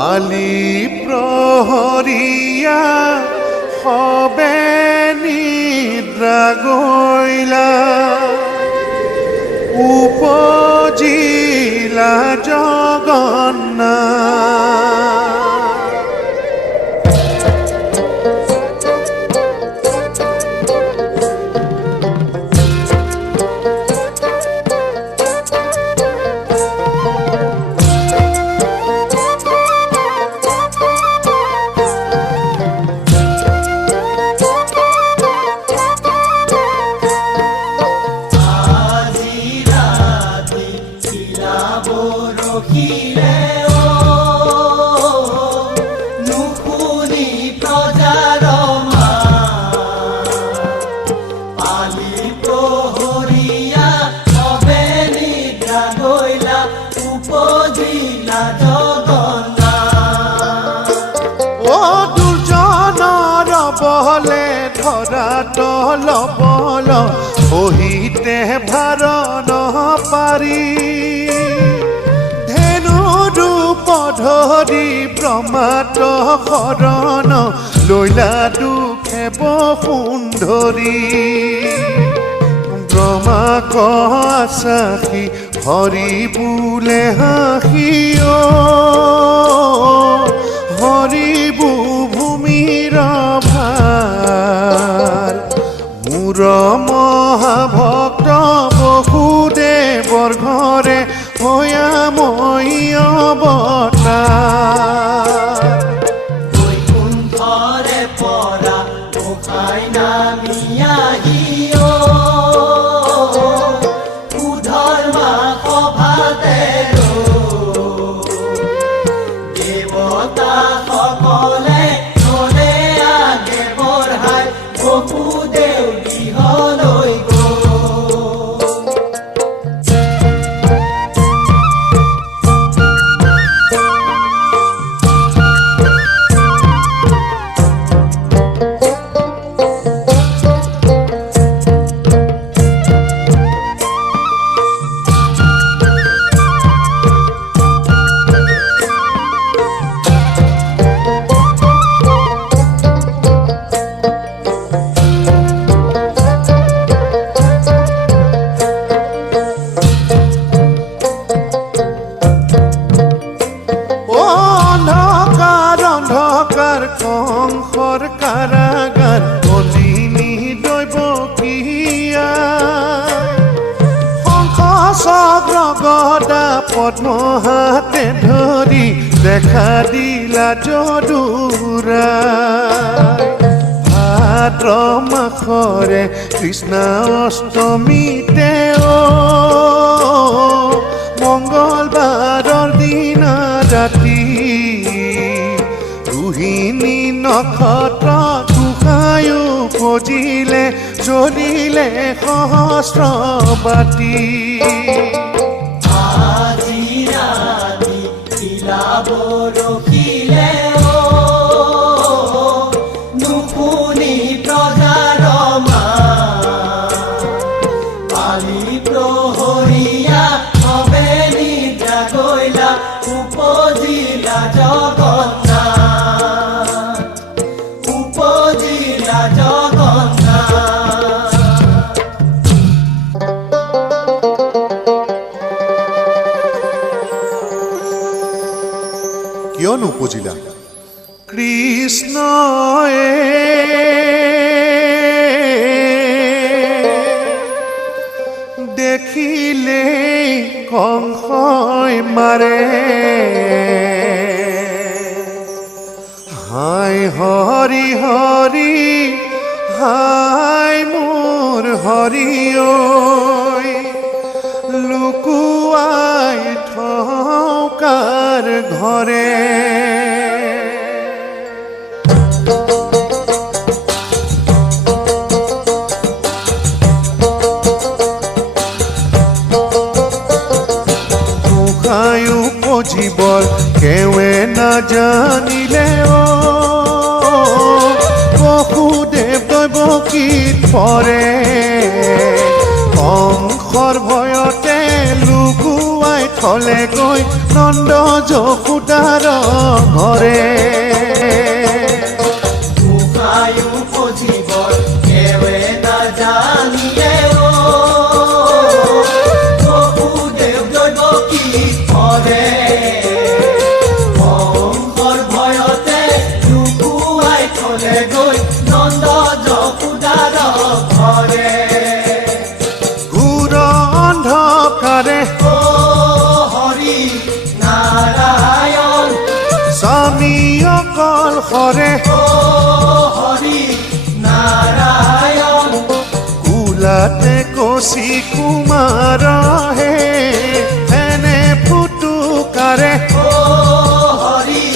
পালি প্ৰহৰীয়া সবে নিদ্ৰা গইলা উপজিলা জগন্নাথ লবল বহিতে ভাৰ নপাৰি ধেনু ৰূপ ধৰি ব্ৰহ্মাত শৰণ লৈলা দুখে বসুন্ধৰি ব্ৰহ্মা কসাখি হৰি বোলে হাঁহি হৰি ভূমিৰ ভাৰ মোৰ মহাভক্ত বসুদেৱৰ ঘৰে ভয়াময় অৱতাৰ বৈকুণ্ঠৰে পৰা গোসাঁই নামি আহি উধৰ্মা সভাতে দেৱতা সকলে চলে আগে বঢ়াই বসুদেৱ গৃহলৈ কংসৰ কাৰাগাৰ কলিনী দৈৱকীয়া শংখ চক্ৰ গদা পদ্ম হাতে ধৰি দেখা দিলা যদুৰায় ভাদ্ৰ মাসৰে কৃষ্ণ অষ্টমীতে মংগলবাৰৰ দিনা ৰাতি ৰোহিণী নক্ষত্ৰ গোসাঁয়ো উপজিলে জ্বলিলে সহস্ৰবাতি আজি ৰাতি খিলাব ৰখিলে নুশুনি প্ৰজাৰ পালি প্ৰহৰীয়া সবে নিদ্ৰা গইলা উপজিলা কিয় নুপুজিলা কৃষ্ণয়ে দেখিলে কংসই মাৰে হাই হৰি হৰি হাই মোৰ হৰি ঐ লুকুৱাই থকাৰ ঘৰে গোসাঁয়ো উপজিবৰ কেৱে নাজানিলে বসুদেৱ দৈৱকীত পৰে কংসৰ ভয়তে লুকুৱাই থলে গৈ নন্দ যশোদাৰ ঘৰে গোসাঁই উপজীৱৰ কেৱে নাজানিলে বসুদেৱ দৈৱকী কৰে শংকৰ ভয়তে লুকুৱাই থলে গৈ নন্দ যশোদাৰ ঘৰে ঘোৰ অন্ধকাৰে ও হৰি নাৰায়ণ স্বামী অকল সৰে ও হৰি নাৰায়ণ কুলাতে কচি কুমাৰ হে এনে ফুটুকাৰে ও হৰি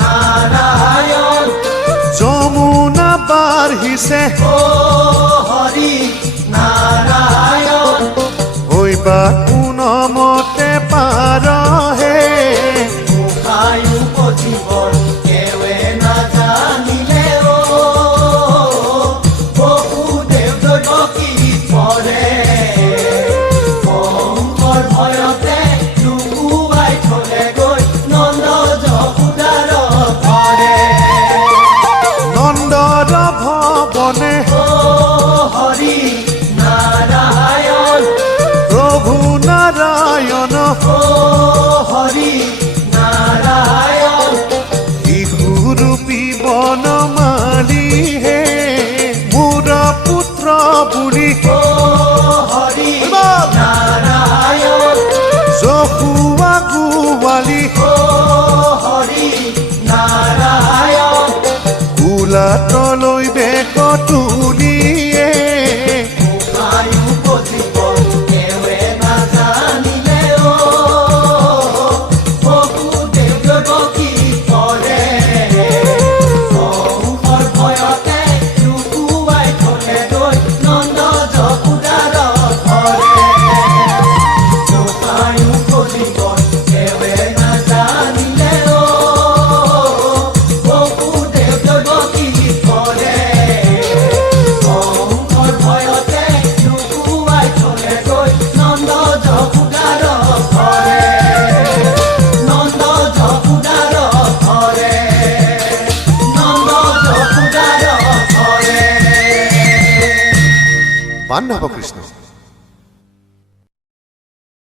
নাৰায়ণ যমুনা বাঢ়িছে ও হৰি নাৰায়ণ হৈবা কোনমতে পাৰ হে গোসাঁই উপজীৱৰ কেৱে নাজানিলে বসুদেৱ দৈৱকী কৰে শংকৰ ভয়তে লুকুৱাই থলে গৈ নন্দ যশোদাৰ ঘৰে নন্দৰ ভৱনে ও হৰি নাৰায়ণ প্ৰভু নাৰায়ণ ও হৰি নাৰায়ণ শিশুৰূপী বনমালী হে মোৰ পুত্ৰ বুলি ও হৰি নাৰায়ণ যশোৱা গোৱালী ও হৰি নাৰায়ণ কুলাতলৈ বেক তুলিয়ে গোসাঁই উপজীৱৰ কেৱে নাজানিলে বসুদেৱ দৈৱকী কৰে শংকৰ ভয়তে লুকুৱাই থলে গৈ নন্দ যশোদাৰ ঘৰে গোসাঁই উপজীৱৰ কেৱে নাজানিলে বসুদেৱ দৈৱকী কৰে শংকৰ ভয়তে লুকুৱাই থলে গৈ নন্দ যশোদাৰ ঘৰে নন্দ যশোদাৰ ঘৰে নন্দ যশোদাৰ ঘৰে বান্ধৱ কৃষ্ণ